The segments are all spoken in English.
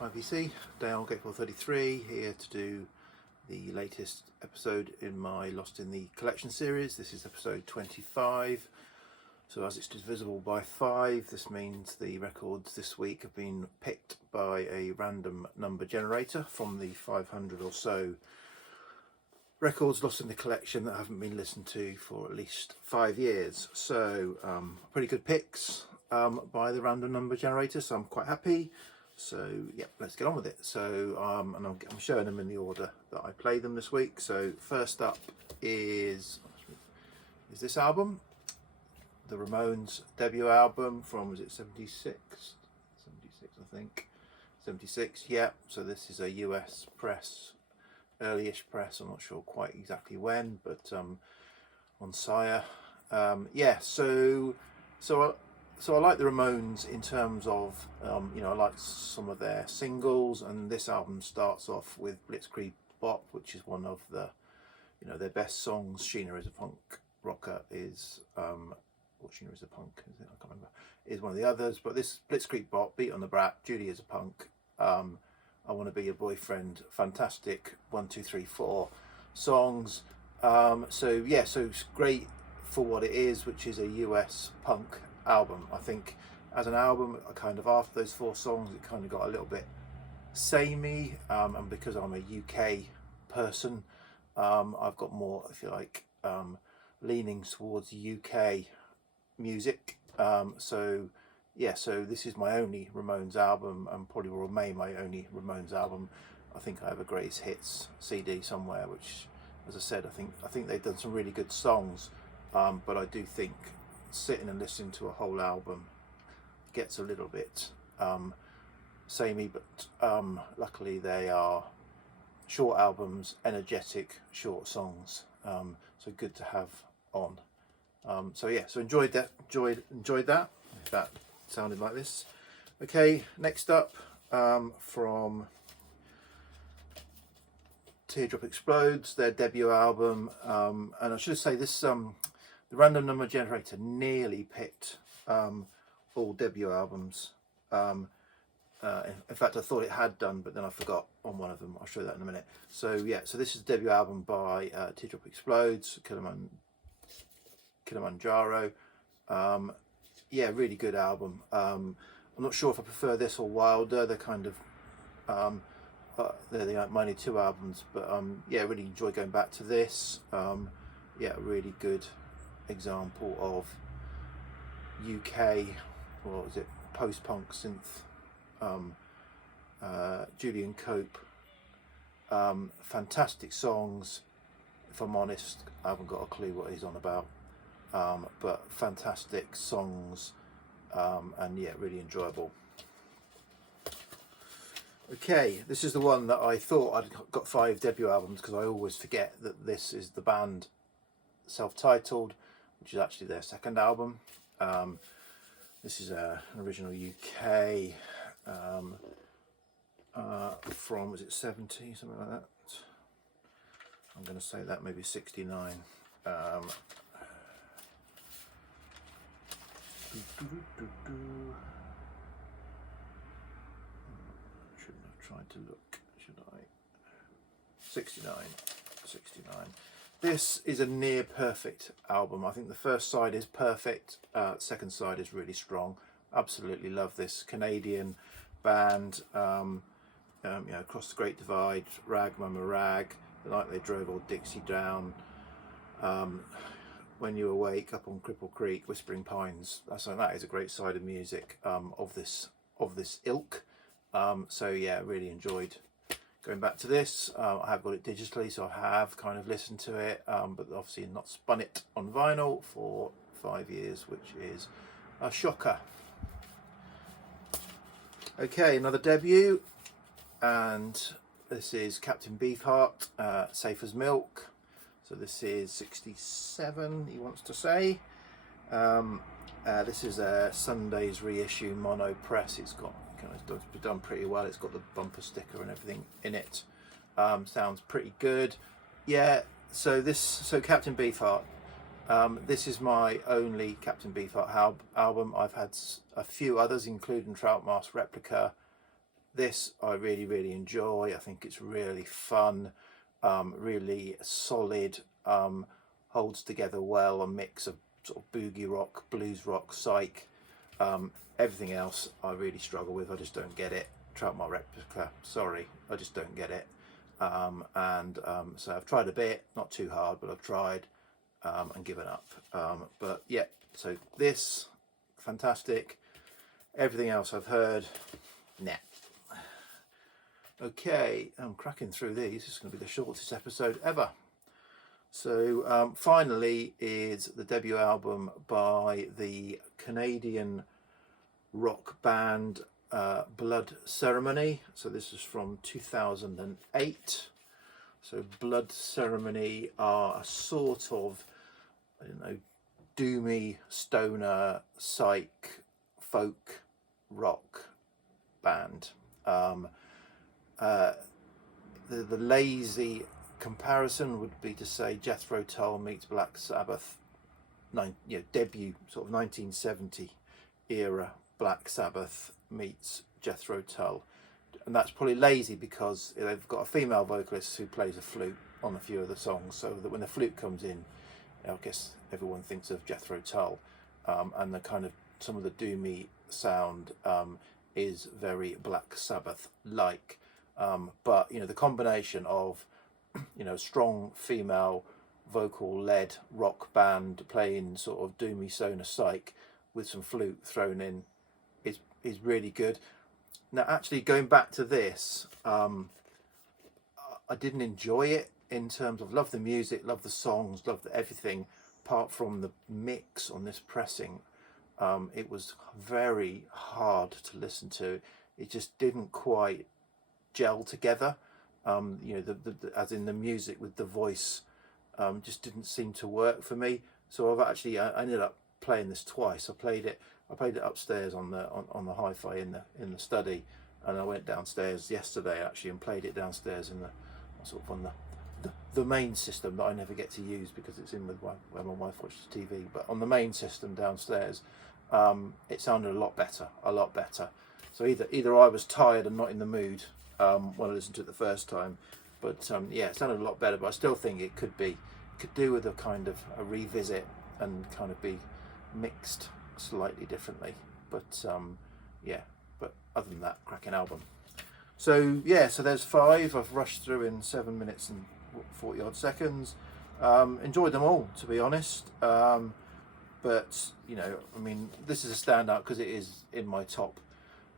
IVC, Dale Gateway 33, here to do the latest episode in my Lost in the Collection series. This is episode 25. So as it's divisible by 5, this means the records this week have been picked by a random number generator from the 500 or so records lost in the collection that haven't been listened to for at least 5 years. So pretty good picks by the random number generator, so I'm quite happy. So yeah, let's get on with it. So and I'm showing them in the order that I played them this week. So first up is this album, the Ramones debut album from, was it 76? 76 I think. 76, yeah. So this is a US press, early-ish press, I'm not sure quite exactly when, but on Sire. Yeah, so I like the Ramones in terms of, I like some of their singles, and this album starts off with Blitzkrieg Bop, which is one of the, their best songs. Sheena is a Punk Rocker is, or Sheena is a Punk, is it? I can't remember. Is one of the others, but this Blitzkrieg Bop, Beat on the Brat, Judy is a Punk, I Want to Be Your Boyfriend, fantastic 1, 2, 3, 4 songs. So yeah, so it's great for what it is, which is a US punk album. I think as an album, I kind of, after those 4 songs, it kind of got a little bit samey, and because I'm a UK person, I've got more, if you like, leanings towards UK music. So yeah, so this is my only Ramones album, and probably will remain my only Ramones album. I think I have a greatest hits CD somewhere, which, as I said, I think they've done some really good songs, but I do think sitting and listening to a whole album gets a little bit samey, but luckily they are short albums, energetic short songs, so good to have on. So yeah, so enjoyed that. If that sounded like this. Okay, next up, from Teardrop Explosions, their debut album, and I should say this, the random number generator nearly picked all debut albums. In fact, I thought it had done, but then I forgot on one of them. I'll show that in a minute. So yeah, so this is the debut album by Teardrop Explosions, Kilimanjaro. Yeah, really good album. I'm not sure if I prefer this or Wilder. They're kind of they're my only 2 albums, but yeah, really enjoy going back to this. Yeah, really good example of UK, what was it, post-punk synth, Julian Cope. Fantastic songs. If I'm honest, I haven't got a clue what he's on about, but fantastic songs, and yeah, really enjoyable. Okay, this is the one that I thought I'd got 5 debut albums, because I always forget that this is the band self-titled, which is actually their 2nd album. This is an original UK from, was it 70, something like that? I'm going to say that, maybe 69. Shouldn't have tried to look, should I? 69. This is a near perfect album. I think the first side is perfect, second side is really strong. Absolutely love this Canadian band, across the Great Divide, Rag Mama Rag, The Night They Drove Old Dixie Down, When You Awake, Up on Cripple Creek, Whispering Pines. That is a great side of music, of this ilk. So yeah, really enjoyed going back to this. I have got it digitally, so I have kind of listened to it, but obviously not spun it on vinyl for 5 years, which is a shocker. Okay, another debut, and this is Captain Beefheart, Safe as Milk. So this is 67, he wants to say. This is a Sunday's reissue mono press. It's got it's done pretty well. It's got the bumper sticker and everything in it. Sounds pretty good. Yeah. So Captain Beefheart. This is my only Captain Beefheart album. I've had a few others, including Trout Mask Replica, this I really enjoy. I think it's really fun, really solid, holds together well, a mix of sort of boogie rock, blues rock, psych. Everything else I really struggle with. I just don't get it. Trout my replica, sorry, I just don't get it. So I've tried a bit, not too hard, but I've tried and given up. But yeah, so this, fantastic. Everything else I've heard, nah. Okay, I'm cracking through these. This is going to be the shortest episode ever. So finally is the debut album by the Canadian rock band Blood Ceremony. So this is from 2008. So Blood Ceremony are a sort of, I don't know, doomy, stoner, psych, folk, rock band. The lazy comparison would be to say Jethro Tull meets Black Sabbath, debut sort of 1970 era Black Sabbath meets Jethro Tull. And that's probably lazy because they've got a female vocalist who plays a flute on a few of the songs, so that when the flute comes in, I guess everyone thinks of Jethro Tull, and the kind of some of the doomy sound is very Black Sabbath like, but the combination of strong female vocal led rock band playing sort of doomy stoner psych with some flute thrown in is really good. Now, actually, going back to this, I didn't enjoy it in terms of love the music, love the songs, love everything, apart from the mix on this pressing. It was very hard to listen to. It just didn't quite gel together. As in the music with the voice, just didn't seem to work for me. So I ended up playing this twice. I played it upstairs on the hi-fi in the study, and I went downstairs yesterday actually and played it downstairs in the sort of on the main system that I never get to use because it's in with where my wife watches TV. But on the main system downstairs, it sounded a lot better. So either I was tired and not in the mood when I listened to it the first time, but yeah, it sounded a lot better. But I still think it could do with a kind of a revisit and kind of be mixed slightly differently. But yeah, but other than that, cracking album. So yeah, so there's 5 I've rushed through in 7 minutes and 40 odd seconds. Enjoyed them all, to be honest. But I mean, this is a standout because it is in my top,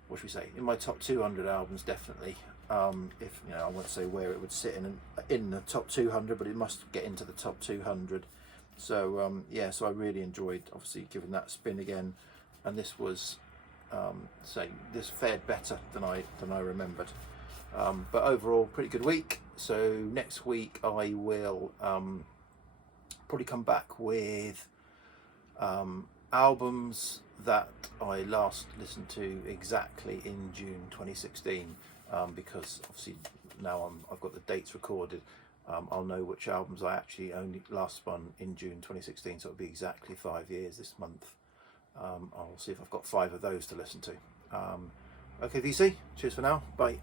what should we say, in my top 200 albums, definitely. If I won't say where it would sit in the top 200, but it must get into the top 200. So yeah, so I really enjoyed obviously giving that a spin again, and this was this fared better than I remembered. But overall, pretty good week. So next week I will probably come back with albums that I last listened to exactly in June 2016, because obviously now I've got the dates recorded. I'll know which albums I actually only last spun in June 2016, so it'll be exactly 5 years this month. I'll see if I've got 5 of those to listen to. Okay, VC, cheers for now, bye.